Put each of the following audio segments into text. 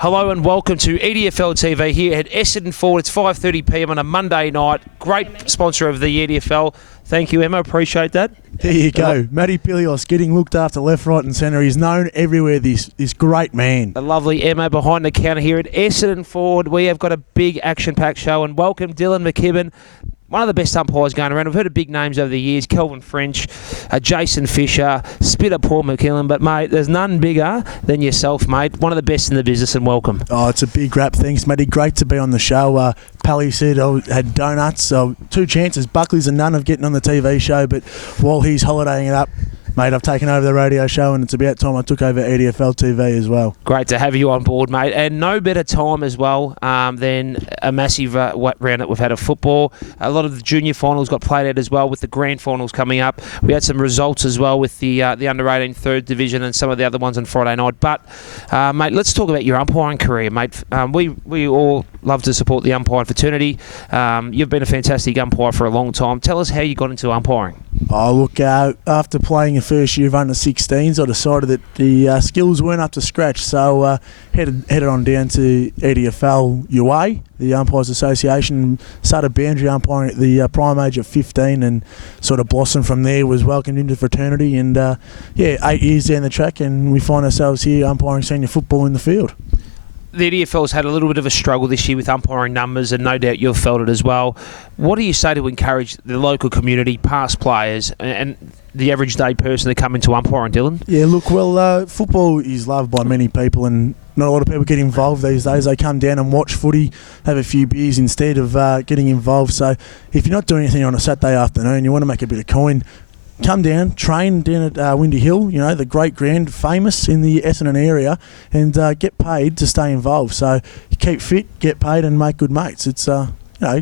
Hello and welcome to EDFL TV here at Essendon Ford. It's 5:30pm on a Monday night. Great sponsor of the EDFL. Thank you, Emma. Appreciate that. There you go. Matty Pillios getting looked after left, right and centre. He's known everywhere, this great man. The lovely Emma behind the counter here at Essendon Ford. We have got a big action-packed show, and welcome Dylan McKibbin. One of the best umpires going around. We've heard of big names over the years, Kelvin French, Jason Fisher, Spitter Paul McKillen, but mate, there's none bigger than yourself, mate. One of the best in the business, and welcome. Oh, it's a big rap. Thanks, Matty. Great to be on the show. Pally said I had donuts, two chances, Buckley's and none of getting on the TV show, but while he's holidaying it up, mate, I've taken over the radio show, and it's about time I took over EDFL TV as well. Great to have you on board, mate. And no better time as well than a massive round that we've had of football. A lot of the junior finals got played out as well, with the grand finals coming up. We had some results as well with the under-18 third division and some of the other ones on Friday night. But, mate, let's talk about your umpiring career, mate. We all love to support the umpiring fraternity. You've been a fantastic umpire for a long time. Tell us how you got into umpiring. Oh, look, after playing a first year of under-16s, I decided that the skills weren't up to scratch, so headed on down to EDFL UA, the Umpires Association, started boundary umpiring at the prime age of 15 and sort of blossomed from there, was welcomed into fraternity, and 8 years down the track and we find ourselves here umpiring senior football in the field. The EDFL's had a little bit of a struggle this year with umpiring numbers, and no doubt you've felt it as well. What do you say to encourage the local community, past players, and the average day person to come into umpiring, Dylan? Yeah, look, well, football is loved by many people, and not a lot of people get involved these days. They come down and watch footy, have a few beers instead of getting involved. So if you're not doing anything on a Saturday afternoon, you want to make a bit of coin, come down, train down at Windy Hill, you know, the great grand, famous in the Essendon area, and get paid to stay involved. So you keep fit, get paid, and make good mates. It's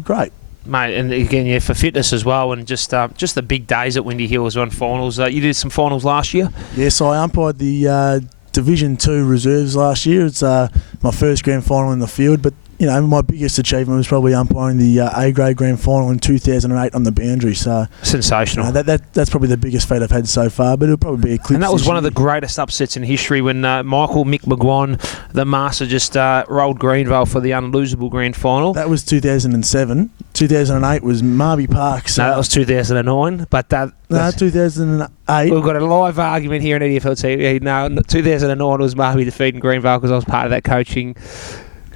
great. Mate, and again, for fitness as well, and just the big days at Windy Hill as well, finals. You did some finals last year? Yes, I umpired the Division 2 reserves last year. It's my first grand final in the field, but you know, my biggest achievement was probably umpiring the A-grade grand final in 2008 on the boundary. So sensational. That's probably the biggest feat I've had so far, but it'll probably be a clip. And that was one of the greatest upsets in history when Mick McGuan, the master, just rolled Greenvale for the unlosable grand final. That was 2007. 2008 was Marby Park. So no, that was 2009. But 2008. We've got a live argument here in EDFL TV. No, 2009 was Marby defeating Greenvale because I was part of that coaching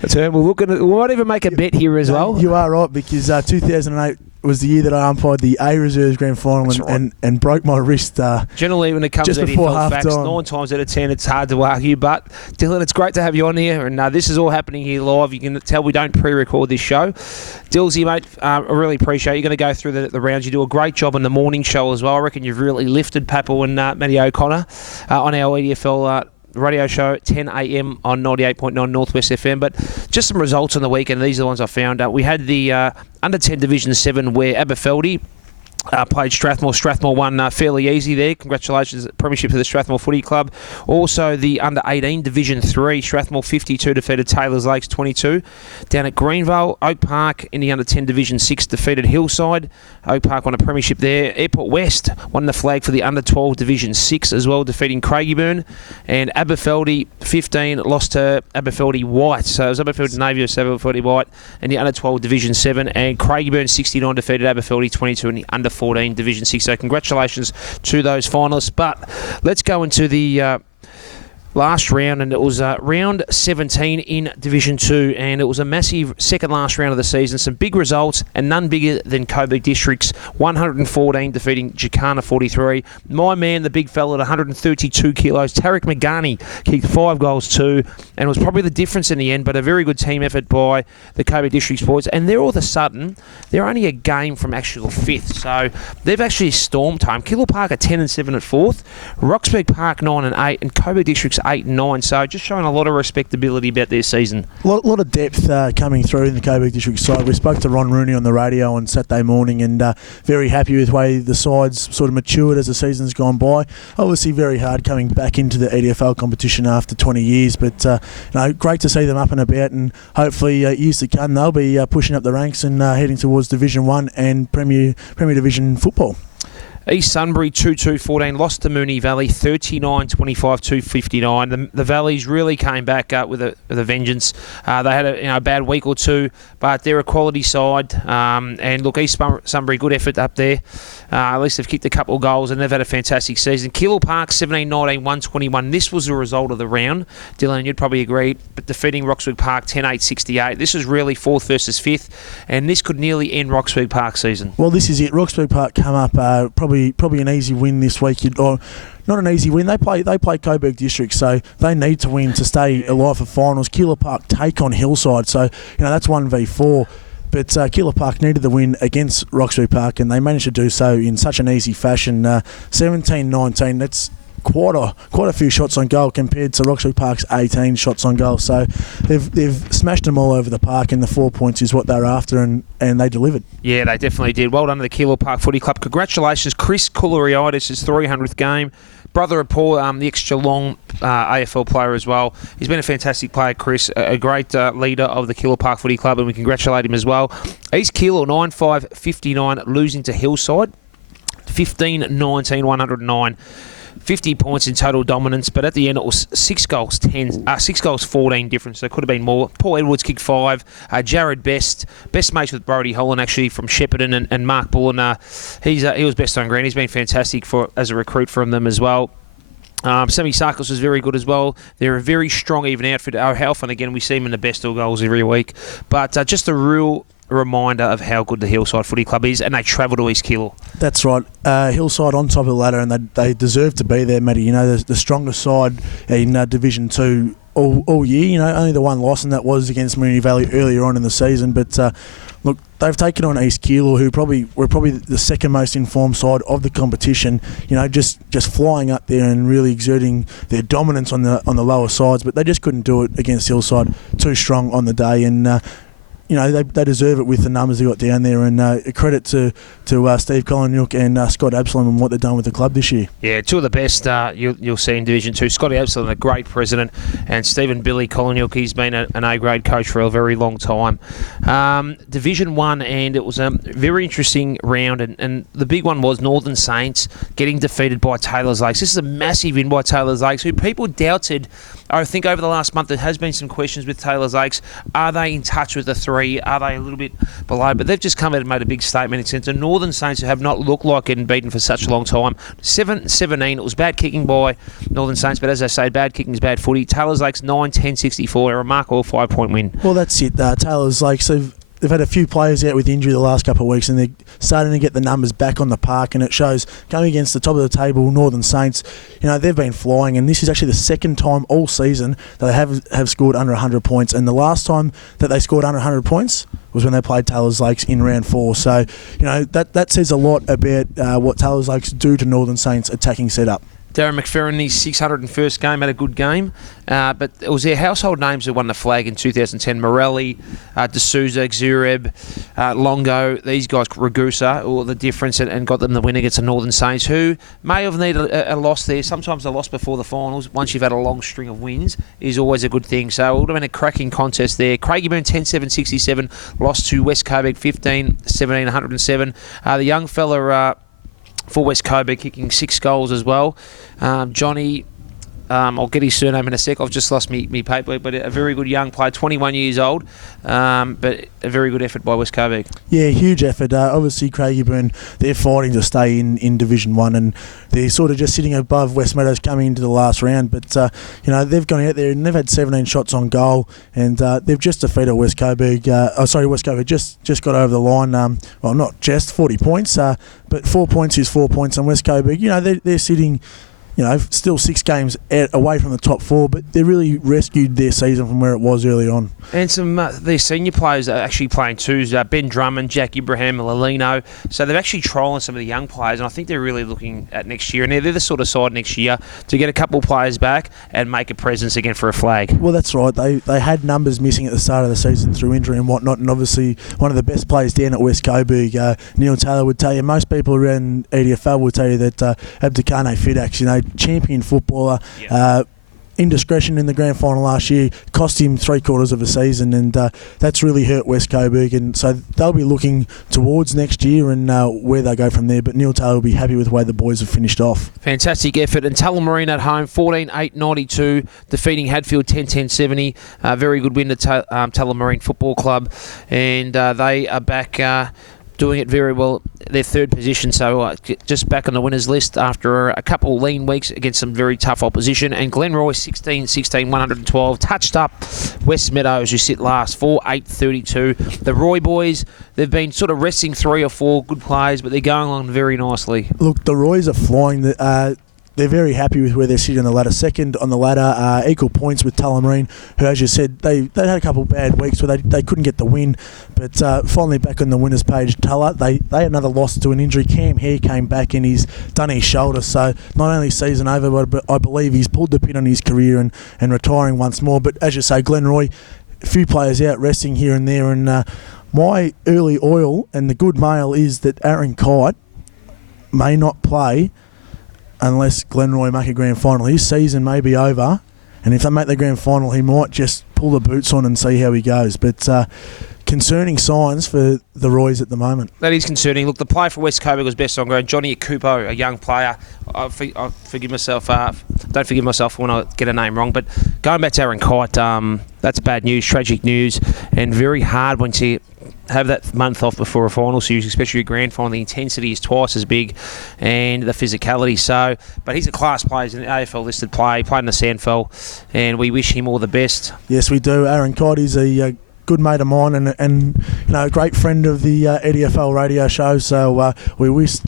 term. We might even make a bet here as well. You are right, because 2008 was the year that I umpired the A Reserves Grand Final and broke my wrist. Generally, when it comes to EDFL facts, 9 times out of 10, it's hard to argue. But Dylan, it's great to have you on here, and this is all happening here live. You can tell we don't pre-record this show. Dillsy, mate, I really appreciate you. You're going to go through the rounds. You do a great job on the morning show as well. I reckon you've really lifted Papel and Matty O'Connor on our EDFL radio show at 10 a.m. on 98.9 Northwest FM. But just some results on the weekend. These are the ones I found. We had the under 10 Division 7 where Aberfeldy played Strathmore. Strathmore won fairly easy there. Congratulations, premiership to the Strathmore Footy Club. Also, the under-18 Division 3, Strathmore 52 defeated Taylors Lakes 22. Down at Greenvale, Oak Park in the under-10 Division 6 defeated Hillside. Oak Park won a premiership there. Airport West won the flag for the under-12 Division 6 as well, defeating Craigieburn. And Aberfeldy 15 lost to Aberfeldy White. So it was Aberfeldy Navy versus Aberfeldy White in the under-12 Division 7. And Craigieburn 69 defeated Aberfeldy 22 in the under-14 Division 6. So congratulations to those finalists. But let's go into the last round, and it was round 17 in Division 2, and it was a massive second last round of the season. Some big results, and none bigger than Coburg Districts 114 defeating Jacana 43. My man, the big fella at 132 kilos, Tarek Magani, kicked 5 goals too, and it was probably the difference in the end, but a very good team effort by the Coburg Districts boys. And they're all of a sudden, they're only a game from actual 5th, so they've actually stormed home. Killal Park are 10 and 7 at 4th, Roxburgh Park 9 and 8, and Coburg Districts 8 and 9, so just showing a lot of respectability about their season. A lot of depth coming through in the Coburg District side. We spoke to Ron Rooney on the radio on Saturday morning, and very happy with the way the side's sort of matured as the season's gone by. Obviously very hard coming back into the EDFL competition after 20 years, but great to see them up and about, and hopefully years to come they'll be pushing up the ranks and heading towards Division 1 and Premier Division football. East Sunbury 2-2-14 lost to Moonee Valley 39-25-259. The Valleys really came back with a vengeance. They had a bad week or two, but they're a quality side. And look, East Sunbury, good effort up there. At least they've kicked a couple of goals and they've had a fantastic season. Killal Park 17-19-121. This was the result of the round. Dylan, you'd probably agree, but defeating Roxburgh Park 10-8-68. This is really 4th versus 5th, and this could nearly end Roxburgh Park's season. Well, this is it. Roxburgh Park come up probably an easy win this week. Or not an easy win. They play Coburg District, so they need to win to stay alive for finals. Killal Park take on Hillside, so that's 1v4. But Killal Park needed the win against Roxburgh Park, and they managed to do so in such an easy fashion. 17-19. That's quite a few shots on goal compared to Roxburgh Park's 18 shots on goal. So they've smashed them all over the park, and the 4 points is what they're after, and they delivered. Yeah, they definitely did. Well done to the Killal Park Footy Club. Congratulations, Chris Cooleritis, his 300th game. Brother of Paul, the ex-Geelong AFL player as well. He's been a fantastic player, Chris, a great leader of the Killal Park Footy Club, and we congratulate him as well. East Killal 9-5-59, losing to Hillside 15-19-109. 50 points in total dominance, but at the end it was 6 goals 14 difference, so it could have been more. Paul Edwards kicked 5. Jared best mates with Brodie Holland actually from Shepparton, and Mark Bullen. He was best on ground. He's been fantastic as a recruit from them as well. Sammy Sarkis was very good as well. They're a very strong even outfit. O'Half, and again we see him in the best of goals every week, but just a real reminder of how good the Hillside Footy Club is, and they travel to East Killal. That's right. Hillside on top of the ladder, and they deserve to be there, Matty. The strongest side in Division 2 all year. Only the one loss, and that was against Moonee Valley earlier on in the season. But look, they've taken on East Killal, who were probably the second most informed side of the competition. Just flying up there and really exerting their dominance on the lower sides, but they just couldn't do it against Hillside. Too strong on the day, and they deserve it with the numbers they got down there, and a credit to Steve Kolonyuk and Scott Absalom and what they've done with the club this year. Yeah, two of the best you'll see in Division 2. Scotty Absalom, a great president, and Stephen Billy Kolonyuk, he's been an A-grade coach for a very long time. Division 1, and it was a very interesting round, and the big one was Northern Saints getting defeated by Taylors Lakes. This is a massive win by Taylors Lakes, who people doubted. I think over the last month there has been some questions with Taylors Lakes. Are they in touch with the 3? Are they a little bit below? But they've just come out and made a big statement in sense of Northern Saints, who have not looked like getting beaten for such a long time. 7-17. It was bad kicking by Northern Saints, but as I say, bad kicking is bad footy. Taylors Lakes 9-10-64. A remarkable 5-point win. Well, that's it. Taylors Lakes, they've had a few players out with injury the last couple of weeks, and they're starting to get the numbers back on the park, and it shows going against the top of the table Northern Saints. They've been flying, and this is actually the second time all season that they have scored under 100 points, and the last time that they scored under 100 points was when they played Taylors Lakes in round 4. So that says a lot about what Taylors Lakes do to Northern Saints attacking setup. Darren McFerrin, his 601st game, had a good game, but it was their household names who won the flag in 2010. Morelli, D'Souza, Xureb, Longo, these guys, Ragusa, all the difference, and got them the win against the Northern Saints, who may have needed a loss there. Sometimes a loss before the finals, once you've had a long string of wins, is always a good thing. So it would have been a cracking contest there. Craigieburn 10-7-67, lost to West Coburg 15-17-107. The young fella for West Coburg kicking 6 goals as well. Johnny, I'll get his surname in a sec. I've just lost me paper, but a very good young player, 21 years old, but a very good effort by West Coburg. Yeah, huge effort. Obviously, Craigieburn, they're fighting to stay in Division 1, and they're sort of just sitting above West Meadows coming into the last round. But, they've gone out there and they've had 17 shots on goal, and they've just defeated West Coburg. West Coburg just got over the line. Well, not just 40 points, but 4 points is 4 points on West Coburg. They're sitting still 6 games away from the top 4, but they really rescued their season from where it was early on. And some their senior players are actually playing too. Ben Drummond, Jack Ibrahim, Lalino. So they're actually trialling some of the young players, and I think they're really looking at next year. And they're the sort of side next year to get a couple of players back and make a presence again for a flag. Well, that's right. They had numbers missing at the start of the season through injury and whatnot, and obviously one of the best players down at West Coburg, Neil Taylor, would tell you, most people around EDFL will tell you that Abdikane Fidax, champion footballer, indiscretion in the grand final last year cost him 3/4 of a season, and that's really hurt West Coburg, and so they'll be looking towards next year and where they go from there. But Neil Taylor will be happy with the way the boys have finished off. Fantastic effort. And Tullamarine at home, 14-8-92, defeating Hadfield 10-10-70. Very good win to Tullamarine Football Club, and they are back doing it very well. Their third position, so just back on the winners list after a couple of lean weeks against some very tough opposition. And Glenroy 16-16, 112, touched up West Meadows, who sit last, 4-8-32. The Roy boys, they've been sort of resting 3 or 4 good players, but they're going along very nicely. Look, the Roys are flying. They're very happy with where they're sitting on the ladder. Second on the ladder, equal points with Tullamarine, who, as you said, they had a couple of bad weeks where they couldn't get the win, but finally back on the winners page. Tulla, they had another loss to an injury. Cam Hare came back and he's done his shoulder, so not only season over, but I believe he's pulled the pin on his career and retiring once more. But as you say, Glenroy, a few players out resting here and there, and my early oil and the good mail is that Aaron Kite may not play unless Glenroy make a grand final. His season may be over, and if they make the grand final, he might just pull the boots on and see how he goes. But concerning signs for the Roys at the moment. That is concerning. Look, the player for West Coburg was best on ground. Johnny Akupo, a young player. I forgive myself. Don't forgive myself when I get a name wrong. But going back to Aaron Kite, that's bad news, tragic news, and very hard when you have that month off before a final series, especially a grand final. The intensity is twice as big, and the physicality. So, but he's a class player. He's an AFL listed player. He played in the Sandfell, and we wish him all the best. Yes, we do. Aaron Kite is a good mate of mine and you know, a great friend of the EDFL radio show. So we wish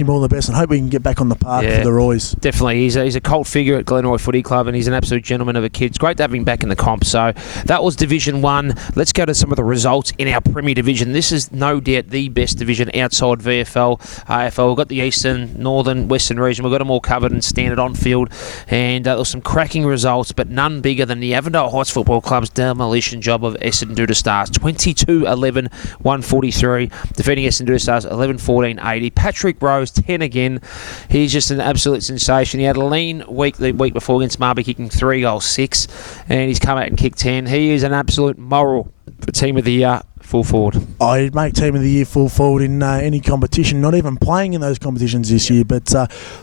him all the best and hope we can get back on the park for the Roys. Definitely, he's a cult figure at Glenroy Footy Club, and he's an absolute gentleman of a kid. It's great to have him back in the comp. So that was Division 1. Let's go to some of the results in our Premier Division. This is no doubt the best division outside VFL, AFL. We've got the Eastern, Northern, Western region. We've got them all covered and standard on field, and there were some cracking results, but none bigger than the Avondale Heights Football Club's demolition job of Essendon Stars. 22-11, 143, defeating Essendon Stars 11-14, 80. Patrick Rose, 10 again. He's just an absolute sensation. He had a lean week the week before against Marby, kicking 3 goals, 6, and he's come out and kicked 10. He is an absolute moral for team of the year. Full forward. I'd make team of the year full forward in any competition, not even playing in those competitions this year. But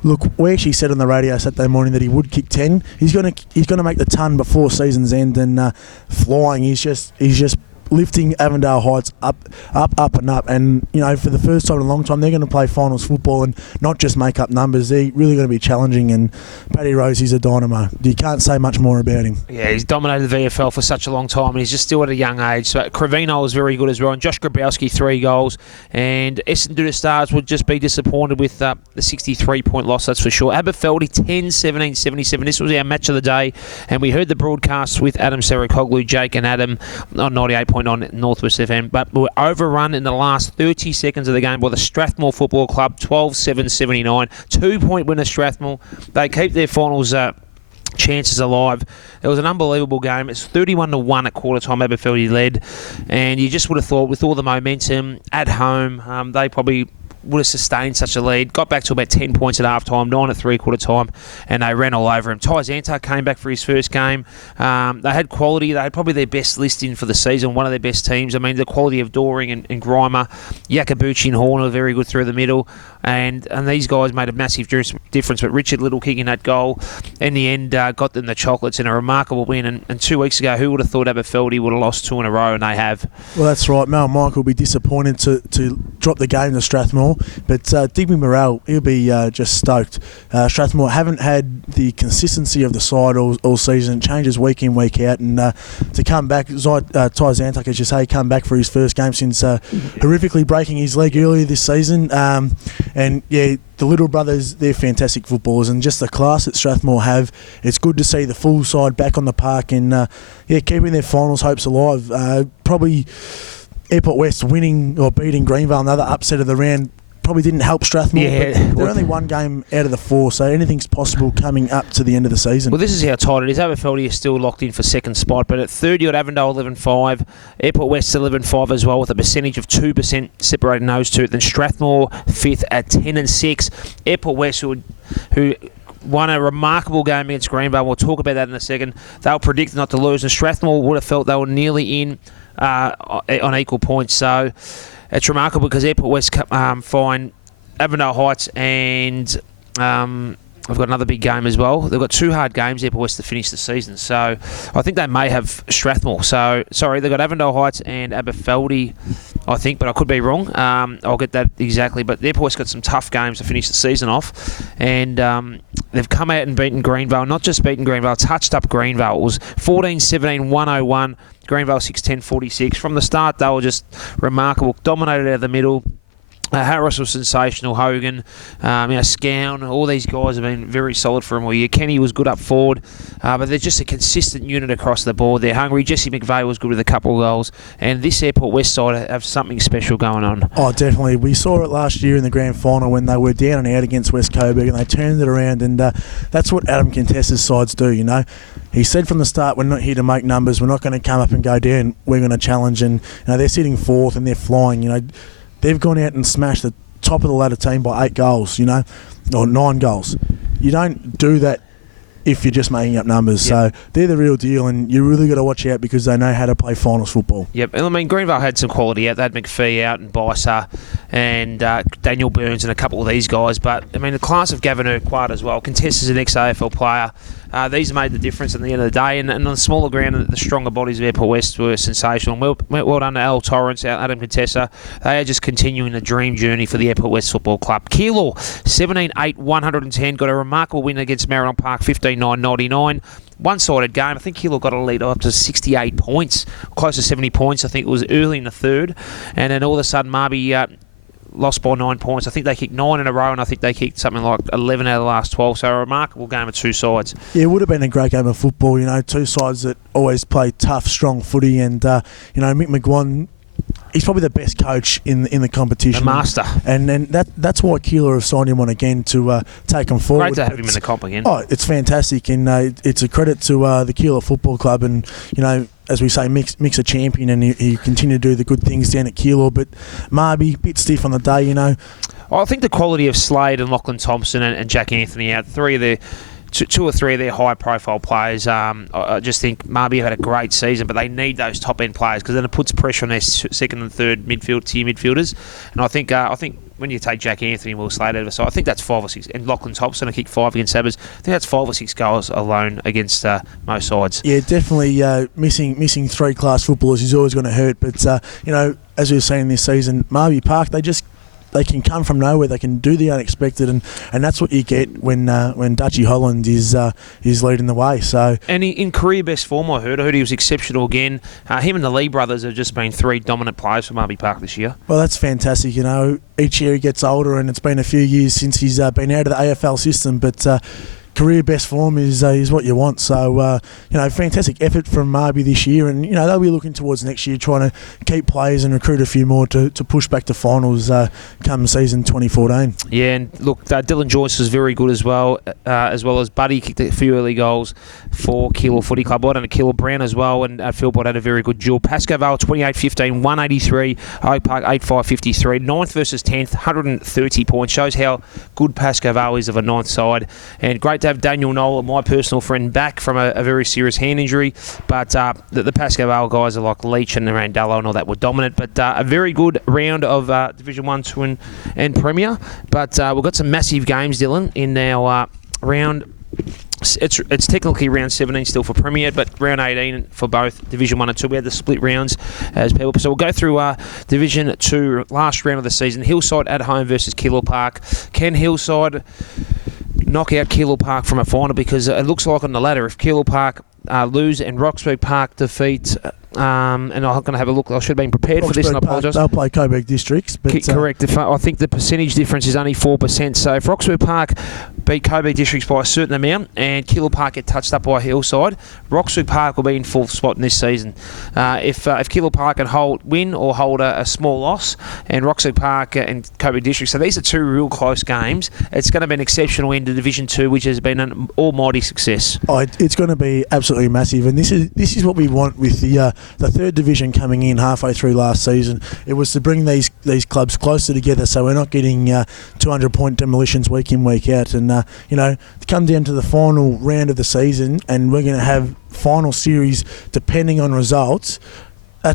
look, we actually said on the radio Saturday morning that he would kick 10. He's going to make the ton before season's end, and flying. He's just lifting Avondale Heights up and up. And, you know, for the first time in a long time, they're going to play finals football and not just make up numbers. They're really going to be challenging, and Paddy Rose is a dynamo. You can't say much more about him. Yeah, he's dominated the VFL for such a long time, and he's just still at a young age. So Cravino was very good as well, and Josh Grabowski, 3 goals. And Essendon Stars would just be disappointed with the 63-point loss, that's for sure. Aberfeldy, 10-17, 77. This was our match of the day, and we heard the broadcast with Adam Sarakoglu, Jake and Adam on 98.9 Northwest FM, but we were overrun in the last 30 seconds of the game by the Strathmore Football Club, 12-7, 79. 2-point winner Strathmore. They keep their finals chances alive. It was an unbelievable game. It's 31-1 at quarter time. Aberfeldy led, and you just would have thought with all the momentum at home, they probably would have sustained such a lead. Got back to about 10 points at half time, 9 at three-quarter time, and they ran all over him. Ty Zantar came back for his first game. They had quality. They had probably their best listing for the season, one of their best teams. I mean, the quality of Doring and Grimer, Yakabuchi and Horner, very good through the middle, and these guys made a massive difference. But Richard Little kicking that goal in the end got them the chocolates in a remarkable win. And 2 weeks ago, who would have thought Aberfeldy would have lost 2 in a row, and they have. Well, that's right. Mal Mike will be disappointed to drop the game to Strathmore. But Digby Morrell, he'll be just stoked. Strathmore haven't had the consistency of the side all season. It changes week in, week out. And to come back, Ty Zantuck, as you say, come back for his first game since horrifically breaking his leg earlier this season. And, yeah, the little brothers, they're fantastic footballers. And just the class that Strathmore have, it's good to see the full side back on the park and, keeping their finals hopes alive. Probably Airport West winning or beating Greenvale, another upset of the round, probably didn't help Strathmore. Yeah, they're only one game out of the 4, so anything's possible coming up to the end of the season. Well, this is how tight it is. Aberfeldy is still locked in for second spot, but at third you got Avondale 11-5, Airport West 11-5 as well, with a percentage of 2% separating those two. Then Strathmore 5th at 10-6. Airport West, who won a remarkable game against Greenvale. We'll talk about that in a second. They were predicted not to lose, and Strathmore would have felt they were nearly in on equal points. So it's remarkable because Airport West find Avondale Heights and I've got another big game as well. They've got 2 hard games, Airport West, to finish the season. So I think they may have Strathmore. So, sorry, they've got Avondale Heights and Aberfeldy, I think, but I could be wrong. I'll get that exactly. But Airport West got some tough games to finish the season off. And they've come out and beaten Greenvale. Not just beaten Greenvale, touched up Greenvale. It was 14-17, 101. Greenvale 6-10, 46. From the start, they were just remarkable. Dominated out of the middle. Harris was sensational. Hogan, Scown, all these guys have been very solid for him all year. Kenny was good up forward, but they're just a consistent unit across the board. They're hungry. Jesse McVeigh was good with a couple of goals, and this Airport West side have something special going on. Oh, definitely. We saw it last year in the grand final when they were down and out against West Coburg, and they turned it around, and that's what Adam Contessa's sides do, you know. He said from the start, we're not here to make numbers. We're not going to come up and go down. We're going to challenge, and they're sitting 4th and they're flying, They've gone out and smashed the top of the ladder team by 8 goals, or 9 goals. You don't do that if you're just making up numbers. Yep. So they're the real deal, and you really got to watch out because they know how to play finals football. Yep, and I mean, Greenvale had some quality out. They had McPhee out and Bicer and Daniel Burns and a couple of these guys. But, I mean, the class of Gavin Urquhart as well. Contessa's an ex-AFL player. These made the difference at the end of the day. And on the smaller ground, the stronger bodies of Airport West were sensational. Well done to Al Torrance, Adam Contessa. They are just continuing the dream journey for the Airport West Football Club. Keilor, 17-8, 110. Got a remarkable win against Maribyrnong Park, 15-9, 99. One-sided game. I think Keilor got a lead up to 68 points, close to 70 points. I think it was early in the third. And then all of a sudden, Marby lost by 9 points. I think they kicked 9 in a row, and I think they kicked something like 11 out of the last 12. So a remarkable game of 2 sides. Yeah, it would have been a great game of football. 2 sides that always play tough, strong footy. And, Mick McGuan, he's probably the best coach in the competition. The master. And then that's why Keilor have signed him on again to take him forward. Great to have him in the comp again. Oh, it's fantastic. And it's a credit to the Keilor Football Club. And, as we say, Mick's a champion, and he continued to do the good things down at Keilor. But Marby, bit stiff on the day, I think the quality of Slade and Lachlan Thompson and Jack Anthony out, 2 or 3 of their high-profile players. I just think Marby had a great season, but they need those top-end players because then it puts pressure on their second and third tier midfielders. And I think when you take Jack Anthony and Will Slade over, so I think that's 5 or 6. And Lachlan Thompson, I kicked 5 against Sabres. I think that's 5 or 6 goals alone against most sides. Yeah, definitely missing 3 class footballers is always going to hurt. But as we've seen this season, Marby Park, they can come from nowhere. They can do the unexpected, and that's what you get when Dutchy Holland is leading the way. So, and in career best form, I heard he was exceptional again. Him and the Lee brothers have just been 3 dominant players for Marby Park this year. Well, that's fantastic. Each year he gets older, and it's been a few years since he's been out of the AFL system, but. Career best form is what you want. So, fantastic effort from Marby this year. And, they'll be looking towards next year trying to keep players and recruit a few more to push back to finals come season 2014. Yeah, and look, Dylan Joyce was very good as well as Buddy kicked a few early goals for Keilor Footy Club. Well done to Keilor Brown as well, and Philpott had a very good duel. Pascoe Vale 28-15, 183. Oak Park 8-5-53. 9th versus 10th, 130 points. Shows how good Pascoe Vale is of a 9th side. And great to have Daniel Knoll, my personal friend, back from a very serious hand injury. But the Pascoe Vale guys are like Leach and Randello and all that were dominant. But a very good round of Division 1, 2 and Premier. But we've got some massive games, Dylan, in our round. It's technically round 17 still for Premier, but round 18 for both Division 1 and 2. We had the split rounds as people. So we'll go through Division 2, last round of the season. Hillside at home versus Keilor Park. Can Hillside knock out Keilor Park from a final? Because it looks like on the ladder, if Keilor Park lose and Roxburgh Park defeat... and I'm going to have a look. I should have been prepared for this, and I apologise. They'll play Coburg Districts. But, correct. I think the percentage difference is only 4%. So if Roxburgh Park beat Coburg Districts by a certain amount and Keilor Park get touched up by Hillside, Roxburgh Park will be in 4th spot in this season. If Keilor Park can win or hold a small loss, and Roxburgh Park and Coburg Districts, so these are 2 real close games. It's going to be an exceptional end to Division 2, which has been an almighty success. Oh, it's going to be absolutely massive, and this is what we want with the the third division coming in halfway through last season. It was to bring these clubs closer together, so we're not getting 200-point demolitions week in, week out. And to come down to the final round of the season, and we're going to have final series depending on results.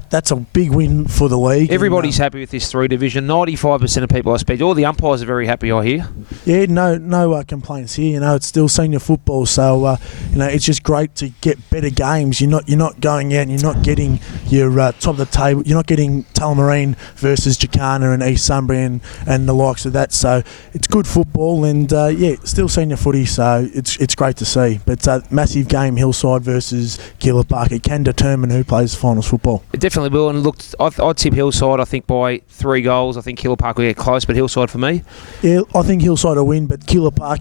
That's a big win for the league. Everybody's happy with this 3 division. 95% of people I speak to, all the umpires are very happy, I hear. Yeah, no complaints here. It's still senior football, so it's just great to get better games. You're not going out and you're not getting your top of the table. You're not getting Tullamarine versus Jacana and East Sunbury and the likes of that. So it's good football, and still senior footy. So it's great to see. But massive game, Hillside versus Keilor Park. It can determine who plays finals football. It definitely will, and look, I'd tip Hillside, I think, by 3 goals. I think Keilor Park will get close, but Hillside for me. Yeah, I think Hillside will win, but Keilor Park,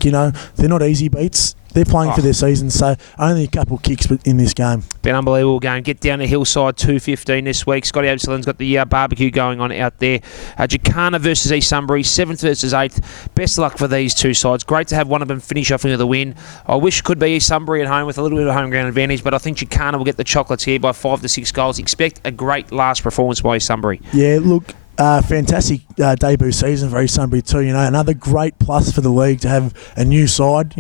they're not easy beats. They're playing for their season, so only a couple kicks in this game. Been an unbelievable game. Get down to Hillside 2:15 this week. Scotty Absalon's got the barbecue going on out there. Jacana versus East Sunbury, 7th versus 8th. Best of luck for these two sides. Great to have one of them finish off with a win. I wish it could be East Sunbury at home with a little bit of home ground advantage, but I think Jacana will get the chocolates here by 5 to 6 goals. Expect a great last performance by East Sunbury. Yeah, look. Fantastic debut season for East Sunbury too. Another great plus for the league to have a new side.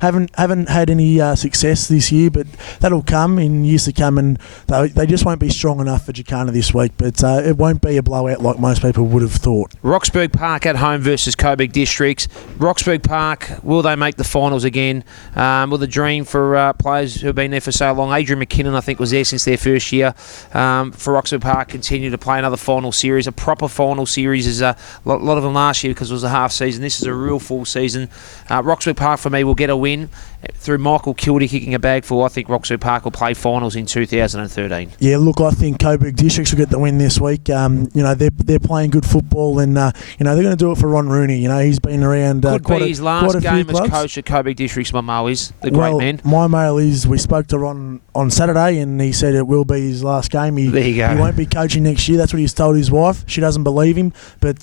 Haven't had any success this year, but that'll come in years to come, and they just won't be strong enough for Jacana this week. But it won't be a blowout like most people would have thought. Roxburgh Park at home versus Coburg Districts. Roxburgh Park, will they make the finals again? Will the dream for players who have been there for so long? Adrian McKinnon, I think, was there since their first year. For Roxburgh Park, continue to play another final series, a proper final series. Is a lot of them last year because it was a half season. This is a real full season. Roxburgh Park for me will get a win through Michael Kildy kicking a bag full. I think Roxburgh Park will play finals in 2013. Yeah, look, I think Coburg Districts will get the win this week. They're playing good football, and they're going to do it for Ron Rooney. He's been around could be his last game as coach at Coburg Districts. My Mo is the great man. My mail is we spoke to Ron on Saturday, and he said it will be his last game. There you go. He won't be coaching next year. That's what he's told his wife. She doesn't believe him, but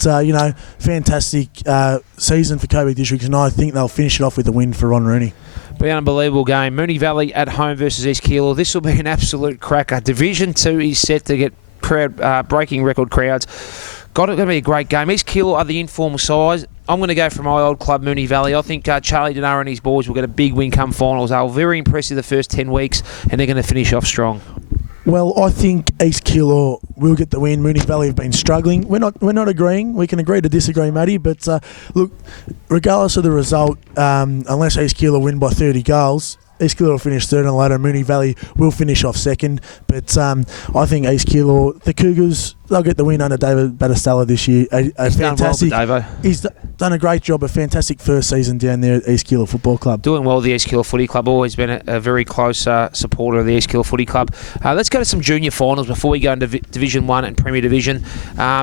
fantastic season for Coburg Districts, and I think they'll finish it off with a win for Ron Rooney. Be an unbelievable game. Moonee Valley at home versus East Keilor. This will be an absolute cracker. Division 2 is set to get breaking record crowds. Going to be a great game. East Keilor are the informal side. I'm going to go for my old club, Moonee Valley. I think Charlie Denara and his boys will get a big win come finals. They were very impressive the first 10 weeks, and they're going to finish off strong. Well, I think East Keilor will get the win. Moonee Valley have been struggling. We're not agreeing. We can agree to disagree, Matty. But look, regardless of the result, unless East Keilor win by 30 goals, East Keilor will finish third, and later Moonee Valley will finish off second. But I think East Keilor, the Cougars, they'll get the win under David Battistella this year. He's fantastic. done well, he's done a great job. A fantastic first season down there at East Keilor Football Club. Doing well, the East Keilor Footy Club. Always been a very close supporter of the East Keilor Footy Club. Let's go to some junior finals before we go into Division 1 and Premier Division.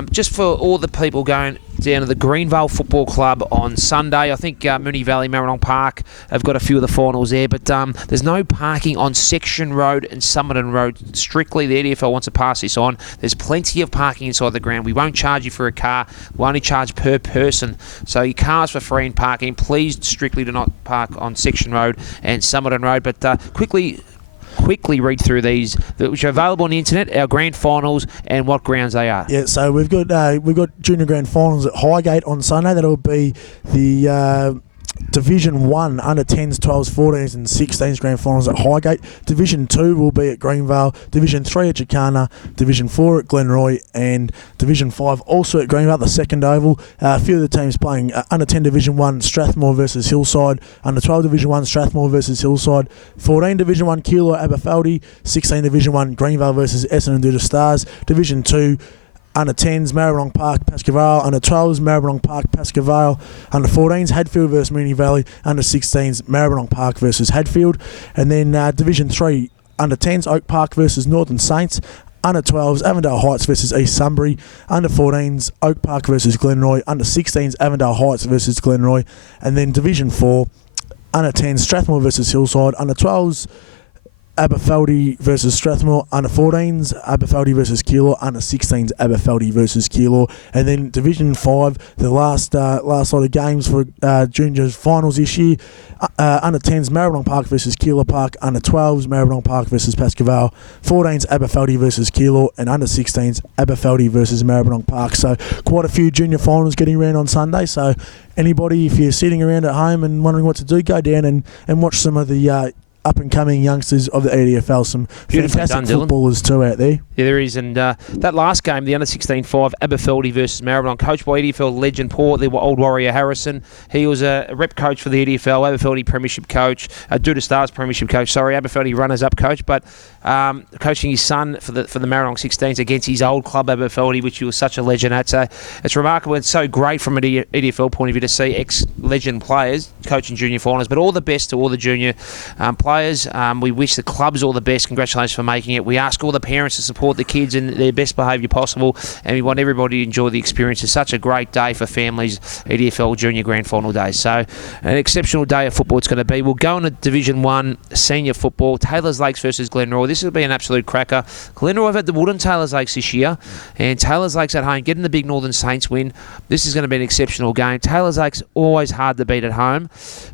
Just for all the people going down to the Greenvale Football Club on Sunday. I think Moonee Valley, Maribyrnong Park have got a few of the finals there, but there's no parking on Section Road and Summerton Road. Strictly, the EDFL wants to pass this on. There's plenty of parking inside the ground. We won't charge you for a car. We only charge per person. So your car's for free in parking. Please strictly do not park on Section Road and Summerton Road. But quickly read through these, which are available on the internet, our grand finals and what grounds they are. Yeah, so we've got junior grand finals at Highgate on Sunday. That'll be the Division 1 under 10s, 12s, 14s and 16s grand finals at Highgate. Division 2 will be at Greenvale. Division 3 at Jacana. Division 4 at Glenroy. And Division 5 also at Greenvale, the second oval. A few of the teams playing under 10 Division 1 Strathmore versus Hillside. Under 12 Division 1 Strathmore versus Hillside. 14 Division 1 Keilor Aberfeldy. 16 Division 1 Greenvale versus Essendon Duda Stars. Division 2 under 10s, Maribyrnong Park, Pascoe. Under 12s, Maribyrnong Park, Pascoe. Under 14s, Hadfield versus Moonee Valley. Under 16s, Maribyrnong Park versus Hadfield. And then Division 3, under 10s, Oak Park versus Northern Saints. Under 12s, Avondale Heights versus East Sunbury. Under 14s, Oak Park versus Glenroy. Under 16s, Avondale Heights versus Glenroy. And then Division 4, under 10s, Strathmore versus Hillside. Under 12s, Aberfeldy versus Strathmore, under 14s, Aberfeldy versus Keilor, under 16s, Aberfeldy versus Keilor. And then Division 5, the last lot of games for juniors finals this year. Under 10s, Maribyrnong Park versus Keilor Park. Under 12s, Maribyrnong Park versus Pascoe. 14s, Aberfeldy versus Keilor. And under 16s, Aberfeldy versus Maribyrnong Park. So quite a few junior finals getting around on Sunday. So anybody, if you're sitting around at home and wondering what to do, go down and watch some of the up-and-coming youngsters of the EDFL. Some fantastic footballers too out there. Yeah, there is. And that last game, the under-16-5, Aberfeldy versus Maribyrnong, coached by EDFL legend Port, the old Warrior Harrison. He was a rep coach for the EDFL, Aberfeldy Premiership coach, Duda Stars Premiership coach, Aberfeldy runners-up coach, but coaching his son for the Maribyrnong 16s against his old club, Aberfeldy, which he was such a legend at. So it's remarkable. It's so great from an EDFL point of view to see ex-legend players coaching junior finals, but all the best to all the junior players. We wish the clubs all the best. Congratulations for making it. We ask all the parents to support the kids in their best behaviour possible, and we want everybody to enjoy the experience. It's such a great day for families, EDFL Junior Grand Final Day. So an exceptional day of football it's going to be. We'll go into Division 1 Senior Football, Taylors Lakes versus Glenroy. This will be an absolute cracker. Glenroy have had the Wood on Taylors Lakes this year, and Taylors Lakes at home, getting the big Northern Saints win. This is going to be an exceptional game. Taylors Lakes always hard to beat at home,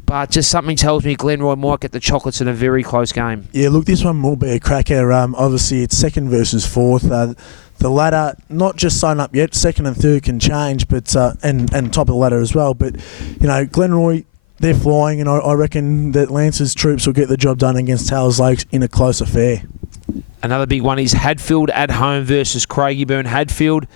but just something tells me Glenroy might get the chocolates in a very close game. Yeah, look, this one will be a cracker. Obviously, it's second versus fourth. The ladder, not just signed up yet. Second and third can change, but and top of the ladder as well. But you know, Glenroy, they're flying, and I reckon that Lance's troops will get the job done against Taylors Lakes in a close affair. Another big one is Hadfield at home versus Craigieburn. Hadfield,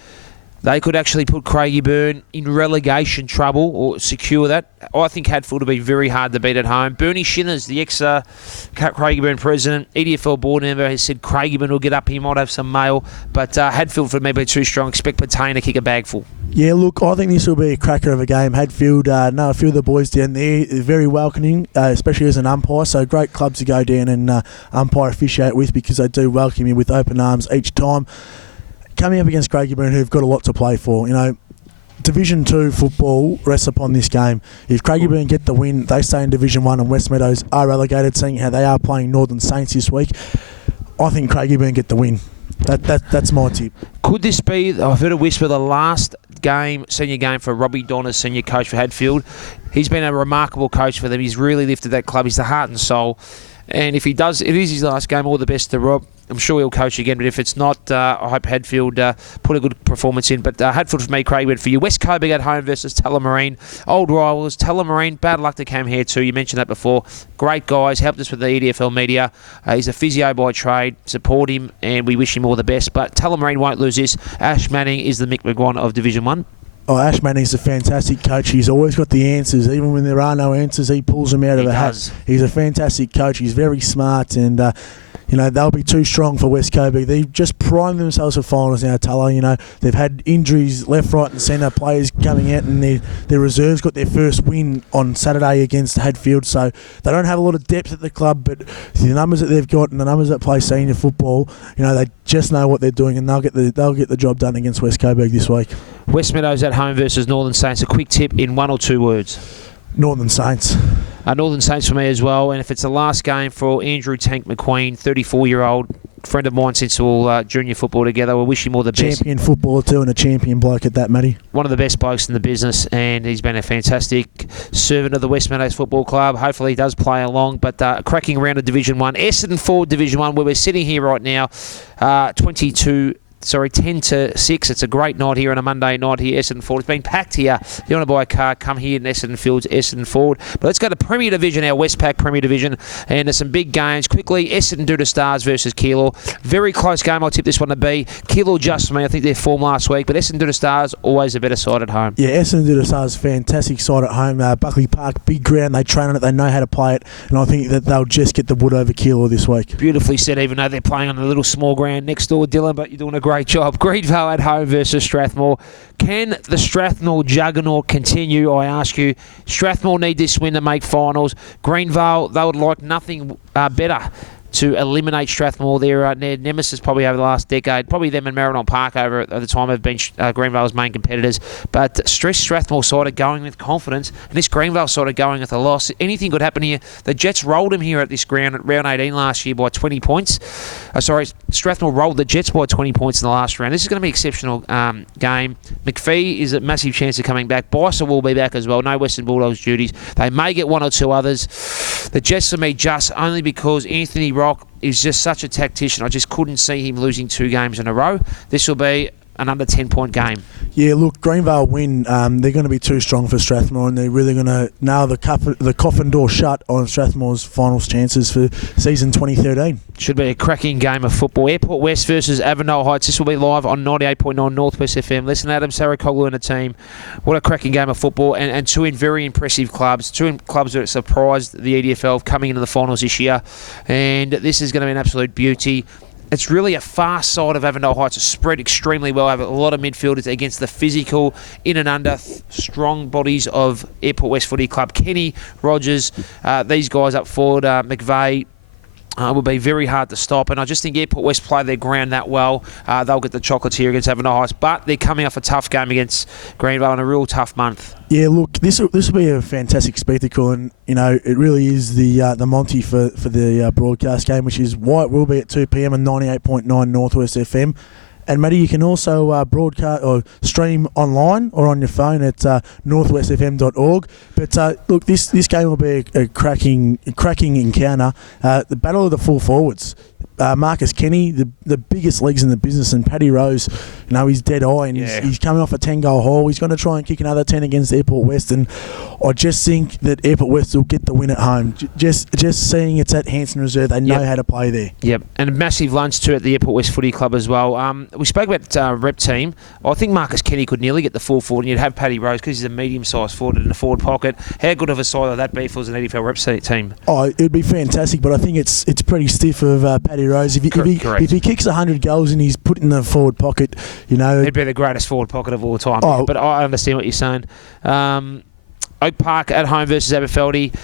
they could actually put Craigieburn in relegation trouble or secure that. I think Hadfield will be very hard to beat at home. Bernie Shinners, the ex-Craigieburn president, EDFL board member, has said Craigieburn will get up. He might have some mail, but Hadfield for me be too strong. Expect Patain to kick a bag full. Yeah, look, I think this will be a cracker of a game. Hadfield, know a few of the boys down there. They're very welcoming, especially as an umpire. So great clubs to go down and umpire officiate with, because they do welcome you with open arms each time. Coming up against Craigieburn, who've got a lot to play for. You know, Division 2 football rests upon this game. If Craigieburn get the win, they stay in Division 1 and West Meadows are relegated, seeing how they are playing Northern Saints this week. I think Craigieburn get the win. That's my tip. Could this be, I've heard a whisper, the last game, senior game for Robbie Donner, senior coach for Hadfield. He's been a remarkable coach for them. He's really lifted that club. He's the heart and soul. And if he does, it is his last game. All the best to Rob. I'm sure he'll coach again, but if it's not, I hope Hadfield put a good performance in. But Hadfield for me, Craigieburn for you. West Coburg at home versus Tullamarine. Old rivals, Tullamarine, bad luck to Cam here too. You mentioned that before. Great guys, helped us with the EDFL media. He's a physio by trade. Support him, and we wish him all the best. But Tullamarine won't lose this. Ash Manning is the Mick McGuan of Division 1. Oh, Ash Manning's a fantastic coach. He's always got the answers. Even when there are no answers, he pulls them out of a hat. He's a fantastic coach. He's very smart, and you know, they'll be too strong for West Coburg. They've just primed themselves for finals now, Tulla. You know, they've had injuries left, right and centre, players coming out, and their reserves got their first win on Saturday against Hadfield. So they don't have a lot of depth at the club, but the numbers that they've got and the numbers that play senior football, you know, they just know what they're doing, and they'll get the job done against West Coburg this week. West Meadows at home versus Northern Saints. A quick tip in 1 or 2 words. Northern Saints. Northern Saints for me as well. And if it's the last game for Andrew Tank McQueen, 34-year-old friend of mine since all junior football together, we wish him all the best. Champion footballer too, and a champion bloke at that, Matty. One of the best blokes in the business, and he's been a fantastic servant of the West Meadows Football Club. Hopefully he does play along, but cracking round of Division 1. Essendon Ford Division 1, where we're sitting here right now, 10 to 6. It's a great night here on a Monday night here, Essendon Ford. It's been packed here. If you want to buy a car, come here in Essendon Fields, Essendon Ford. But let's go to Premier Division, our Westpac Premier Division. And there's some big games. Quickly, Essendon Duda Stars versus Keilor. Very close game. I'll tip this one to be. Keilor just me. I think they're form last week. But Essendon Duda Stars, always a better side at home. Yeah, Essendon Duda Stars, fantastic side at home. Buckley Park, big ground. They train on it. They know how to play it. And I think that they'll just get the wood over Keilor this week. Beautifully said, even though they're playing on a little small ground next door, Dylan. But you're doing a great job. Greenvale at home versus Strathmore. Can the Strathmore juggernaut continue, I ask you? Strathmore need this win to make finals. Greenvale, they would like nothing better to eliminate Strathmore. Their nemesis probably over the last decade. Probably them and Maribyrnong Park over at the time have been Greenvale's main competitors. But Strathmore side of going with confidence, and this Greenvale side of going with a loss. Anything could happen here. The Jets rolled them here at this ground at round 18 last year by 20 points. Strathmore rolled the Jets by 20 points in the last round. This is going to be an exceptional game. McPhee is a massive chance of coming back. Bison will be back as well. No Western Bulldogs duties. They may get one or two others. The Jets for me just only because Anthony Rock is just such a tactician. I just couldn't see him losing 2 games in a row. This will be an under 10-point game. Yeah, look, Greenvale win. They're going to be too strong for Strathmore, and they're really going to nail the coffin door shut on Strathmore's finals chances for season 2013. Should be a cracking game of football. Airport West versus Avondale Heights. This will be live on 98.9 Northwest FM. Listen, Adam Sarakoglu and the team. What a cracking game of football, and 2 very impressive clubs. 2 clubs that surprised the EDFL coming into the finals this year, and this is going to be an absolute beauty. It's really a far side of Avondale Heights. It's spread extremely well. Have a lot of midfielders against the physical, in and under, strong bodies of Airport West Footy Club. Kenny, Rogers, these guys up forward, McVeigh, will be very hard to stop, and I just think Airport West play their ground that well. They'll get the chocolates here against Avondale Heights, but they're coming off a tough game against Greenvale in a real tough month. Yeah, look, this will be a fantastic spectacle, and it really is the Monty for the broadcast game, which is why it will be at 2 p.m. on 98.9 Northwest FM. And Matty, you can also broadcast or stream online or on your phone at northwestfm.org. But look, this game will be a cracking encounter. The battle of the full forwards. Marcus Kenny, the biggest legs in the business, and Paddy Rose, he's dead eye, and he's coming off a 10-goal haul. He's going to try and kick another 10 against Airport West, and I just think that Airport West will get the win at home. Just seeing it's at Hanson Reserve, they know how to play there. Yep, and a massive lunch too at the Airport West Footy Club as well. We spoke about rep team. I think Marcus Kenny could nearly get the full forward, and you'd have Paddy Rose because he's a medium-sized forward in the forward pocket. How good of a side would that be if it was an EDFL rep team? Oh, it'd be fantastic, but I think it's pretty stiff of Paddy Rose. If he kicks 100 goals and he's put in the forward pocket, he'd be the greatest forward pocket of all time. Oh, but I understand what you're saying. Oak Park at home versus Aberfeldy.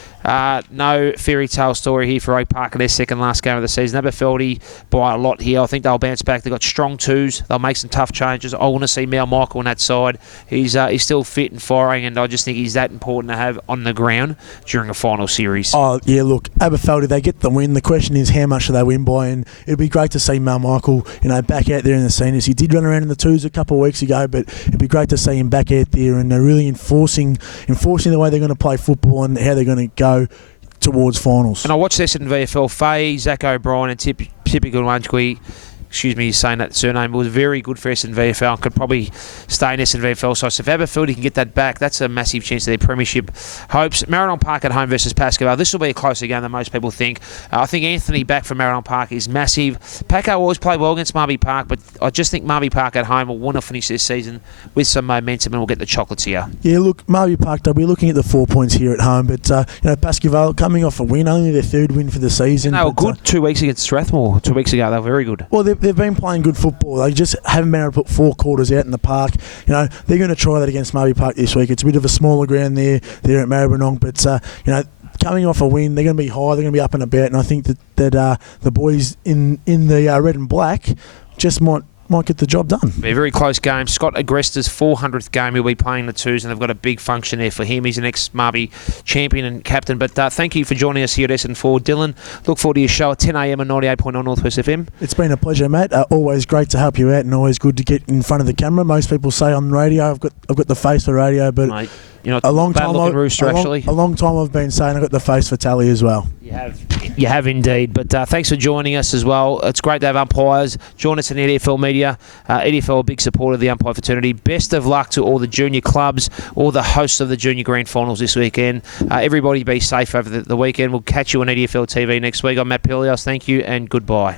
No fairy tale story here for Oak Park in their second last game of the season. Aberfeldy by a lot here. I think they'll bounce back. They've got strong twos. They'll make some tough changes. I want to see Mal Michael on that side. He's still fit and firing, and I just think he's that important to have on the ground during a final series. Oh, yeah, look, Aberfeldy, they get the win. The question is how much do they win by, and it'd be great to see Mal Michael back out there in the seniors. He did run around in the twos a couple of weeks ago, but it'd be great to see him back out there, and they're really enforcing the way they're going to play football and how they're going to go towards finals. And I watched Essendon VFL. Faye, Zach O'Brien and Tippy Gulwanjki, saying that surname, was very good for Essendon VFL and could probably stay in Essendon VFL. So if Aberfeldy can get that back, that's a massive chance of their premiership hopes. Maribyrnong Park at home versus Pascoe. This will be a closer game than most people think. I think Anthony back for Maribyrnong Park is massive. Paco always played well against Marby Park, but I just think Marby Park at home will want to finish this season with some momentum and will get the chocolates here. Yeah, look, Marby Park, they'll be looking at the 4 points here at home, but Pascoe coming off a win, only their 3rd win for the season. They were good 2 weeks against Strathmore. 2 weeks ago, they were very good. Well, they've been playing good football. They just haven't been able to put 4 quarters out in the park. They're going to try that against Marby Park this week. It's a bit of a smaller ground there at Maribyrnong, but coming off a win, they're going to be high. They're going to be up and about, and I think that the boys in the red and black just might get the job done. Be a very close game. Scott Agresta's 400th game. He'll be playing the twos, and they've got a big function there for him. He's an ex-Marby champion and captain. But thank you for joining us here at Essendon Ford. Dylan, look forward to your show at 10 a.m. on 98.9 Northwest FM. It's been a pleasure, Matt. Always great to help you out, and always good to get in front of the camera. Most people say on radio, I've got the face for radio, but mate, a long time I've been saying I've got the face for tally as well. You have indeed. But thanks for joining us as well. It's great to have umpires. Join us in EDFL Media. EDFL, a big supporter of the umpire fraternity. Best of luck to all the junior clubs, all the hosts of the junior grand finals this weekend. Everybody be safe over the weekend. We'll catch you on EDFL TV next week. I'm Matt Pillios. Thank you and goodbye.